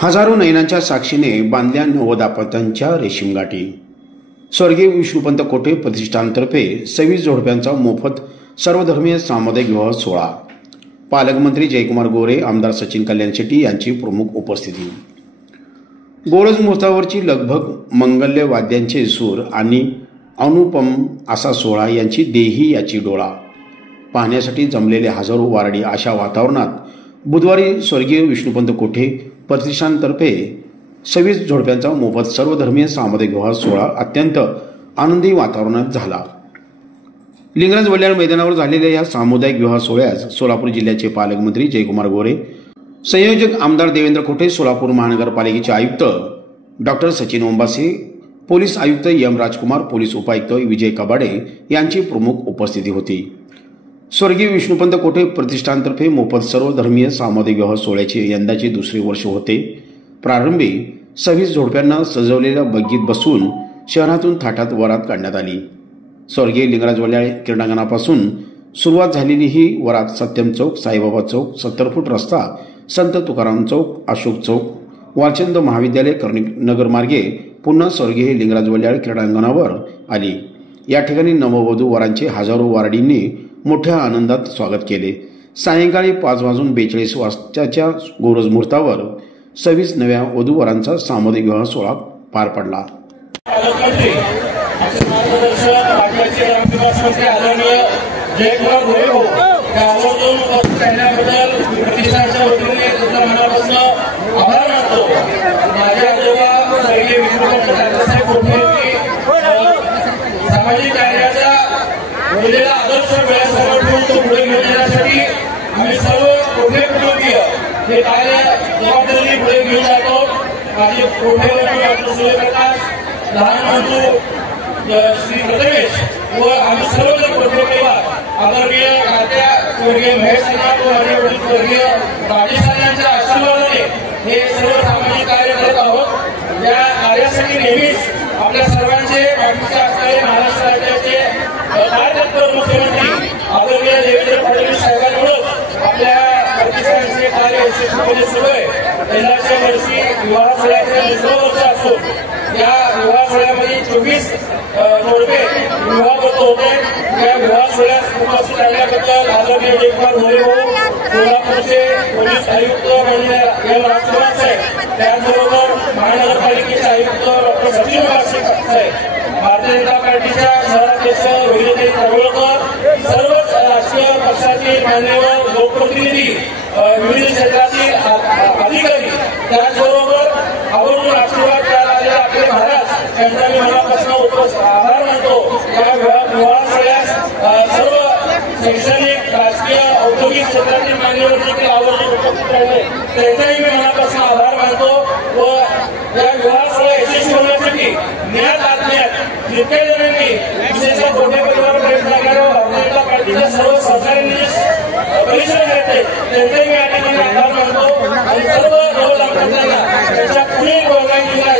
हजारो नयनांच्या साक्षीने बांधल्या नवदाम्पत्यांच्या रेशीमगाठी। स्वर्गीय विष्णुपंत कोठे प्रतिष्ठानतर्फे 26 जोडप्यांचा मोफत सर्वधर्मीय सामुदायिक विवाह सोहळा। पालकमंत्री जयकुमार गोरे, आमदार सचिन कल्याण शेट्टी यांची प्रमुख उपस्थिती। गोरज मुहूर्तावरची लगभग मंगल्य वाद्यांचे सूर आणि अनुपम असा सोहळा यांची देही याची डोळा पाहण्यासाठी जमलेले हजारो वारडी अशा वातावरणात बुधवारी स्वर्गीय विष्णुपंत कोठे प्रतिष्ठानतर्फे 26 जोडप्यांचा मोफत सर्वधर्मीय सामुदायिक विवाह सोहळा अत्यंत आनंदी वातावरणात झाला। लिंगराज वल्याळ मैदानावर झालेल्या या सामुदायिक विवाह सोहळ्यास सोलापूर जिल्ह्याचे पालकमंत्री जयकुमार गोरे, संयोजक आमदार देवेंद्र कोठे, सोलापूर महानगरपालिकेचे आयुक्त डॉक्टर सचिन ओंबासे, पोलीस आयुक्त एम राजकुमार, पोलीस उपायुक्त विजय कबाडे यांची प्रमुख उपस्थिती होती। स्वर्गीय विष्णुपंत कोठे प्रतिष्ठानतर्फे मोफत सर्वधर्मीय सामुदायिक विवाह सोहळ्याचे यंदाचे दुसरे वर्ष होते। प्रारंभी 26 जोडप्यांना सजवलेल्या बग्गीत बसवून शहरातून थाटात वरात काढण्यात आली। स्वर्गीय लिंगराज वल्याळ क्रीडांगणापासून सुरुवात झालेली ही वरात सत्यम चौक, साईबाबा चौक, 70 फूट रस्ता, संत तुकाराम चौक, अशोक चौक, वालचंद महाविद्यालय, कर्णिकनगर मार्गे पुन्हा स्वर्गीय लिंगराज वल्याळ क्रीडांगणावर आली। या ठिकाणी नववधू वरांचे हजारो वारडींनी मोठ्या आनंदात स्वागत केले। सायंकाळी 5:42 वाजताच्या गोरज मुहूर्तावर 26 नव्या वधूवरांचा सामुदायिक विवाह सोहळा पार पडला। सामाजिक कार्याचा दिलेला आदर्श वेळासमोर ठेवून तो पुढे घेऊन येण्यासाठी आम्ही सर्व कोठे कुटुंबीय हे कार्य जबाबदारी पुढे घेऊन जातो। माझे कोठे डॉक्टर सूर्यप्रकाश, लहान बंधू श्री प्रथमेश व आम्ही सर्वजण कोठे परिवार आदरणीय तात्या स्वर्गीय महेश व माझे वडील स्वर्गीय राजेश यांच्या आशीर्वादाने हे सर्व सामाजिक कार्य करत आहोत। या कार्यासाठी नेहमीच आपल्या सर्वांचे पाठीशी असणारे महाराष्ट्र राज्याचे कार्यतत्पर मुख्यमंत्री आदरणीय देवेंद्र फडणवीस साहेबांमुळेच आपल्या प्रतिष्ठानचे कार्य यशस्वीपणे सुरू आहे। यंदाच्या वर्षी विवाह सोहळ्याचे 2 वर्ष असून या विवाह सोहळ्यामध्ये 24 जोडपे विवाहबद्ध होते। या विवाह सोहळ्यास उपस्थित राहिल्याबद्दल आदरणीय जयकुमार गोरे, सोलापूरचे पोलीस आयुक्त एम राजकुमार साहेब, त्याचबरोबर महानगरपालिकेचे आयुक्त डॉक्टर सचिन साहेब, भारतीय जनता पार्टीच्या शहराध्यक्ष वैद्यताई तळवळकर, सर्वच राजकीय पक्षातील मान्यवर लोकप्रतिनिधी, विविध क्षेत्रातील अधिकारी, त्याचबरोबर आवर्जून आशीर्वाद द्यायला आलेले आपले महाराज यांचा मी मनापासून आभार मानतो। या विवाह सोहळ्यास सर्व शैक्षणिक, राजकीय, औद्योगिक क्षेत्रातील मान्यवर देखील आवर्जून उपस्थित राहिले त्यांचाही मी मनापासून आभार मानतो व या विवाह सोहळा यशस्वी होण्यासाठी ज्ञात आत्म्यात जितक्या जणांनी विशेषतः कोठे परिवार प्रयत्न करणाऱ्या भारतीय जनता पार्टीच्या सर्व सहकाऱ्यांनी परिश्रम घेतले त्यांचाही मी या ठिकाणी आभार मानतो आणि सर्व नवदाम्पत्यांना त्यांच्या पुढील वर्गांना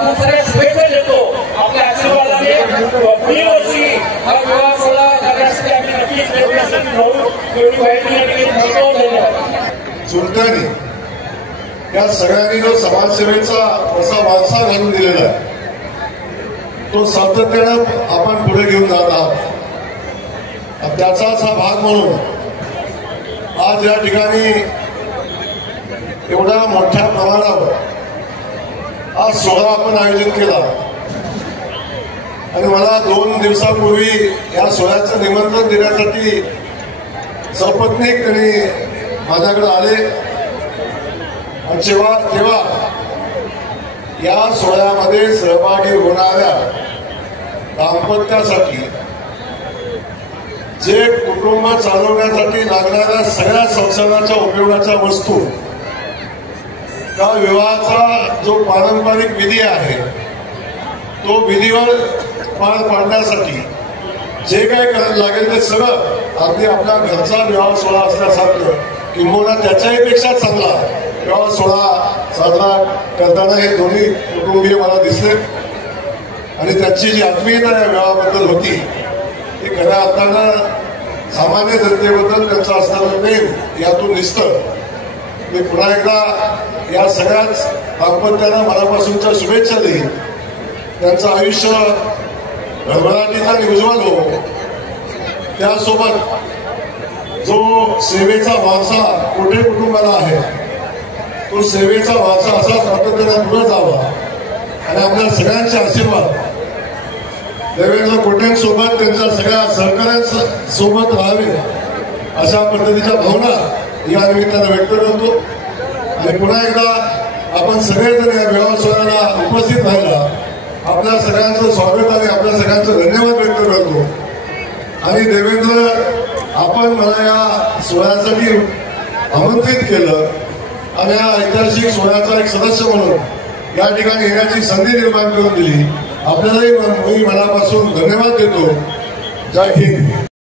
खूप साऱ्या शुभेच्छा देतो। आपल्या आशीर्वादाने पुढील वर्षी हा विवाह सोहळा करण्यासाठी आम्ही नक्कीच प्रयत्नशील राहू एवढी माहिती या ठिकाणी देतो। धन्यवाद। सुलतानी या सगळ्यांनी जो समाजसेवेचा असा वारसा घालून दिलेला आहे तो सातत्यानं आपण पुढे घेऊन जात आहात। त्याचाच हा भाग म्हणून आज या ठिकाणी एवढ्या मोठ्या प्रमाणावर आज सोहळा आपण आयोजित केला आणि मला 2 दिवसापूर्वी या सोहळ्याचं निमंत्रण देण्यासाठी सपत्नीक त्यांनी माझ्याकडे आले आणि तेव्हा या सोहळ्यामध्ये सहभागी होणाऱ्या दाम्पत्यासाठी जे कुटुंब चालवण्यासाठी लागणाऱ्या सगळ्या संसाराच्या उपयोगाच्या वस्तू, त्या विवाहाचा जो पारंपरिक विधी आहे तो विधीवर पार पाडण्यासाठी जे काही करायला लागेल ते सगळं अगदी आपल्या घरचा विवाह सोहळा असल्यासारखं किंबहुना त्याच्याही पेक्षा चांगला विवाह सोहळा साजरा करताना हे दोन्ही कुटुंबीय मला दिसले आणि त्याची जी आत्मीयता या विवाहाबद्दल होती ती खऱ्या अर्थानं सामान्य जनतेबद्दल त्यांचं असणारं प्रेम यातून दिसतं। मी पुन्हा एकदा या सगळ्याच दाम्पत्यांना मनापासूनच्या शुभेच्छा देईन. त्यांचं आयुष्य भरभराटीचं आणि उज्ज्वल हो. त्यासोबत जो सेवेचा वारसा कोठे कुटुंबाला आहे तो सेवेचा वारसा असाच सातत्याने पुढे जावा आणि आपल्या सगळ्यांचे आशीर्वाद देवेंद्र कोटेंसोबत त्यांच्या सगळ्या सहकाऱ्यांसोबत राहावे अशा पद्धतीच्या भावना या निमित्तानं व्यक्त करतो. आणि पुन्हा एकदा आपण सगळेजण या विवाह सोहळ्याला उपस्थित राहिला आपल्या सगळ्यांचं स्वागत आणि आपल्या सगळ्यांचं धन्यवाद व्यक्त करतो. आणि देवेंद्र आपण मला या सोहळ्यासाठी आमंत्रित केलं आणि या ऐतिहासिक सोहळ्याचा एक सदस्य म्हणून या ठिकाणी येण्याची संधी निर्माण करून दिली. आपल्यालाही मी मनापासून धन्यवाद देतो. जय हिंद.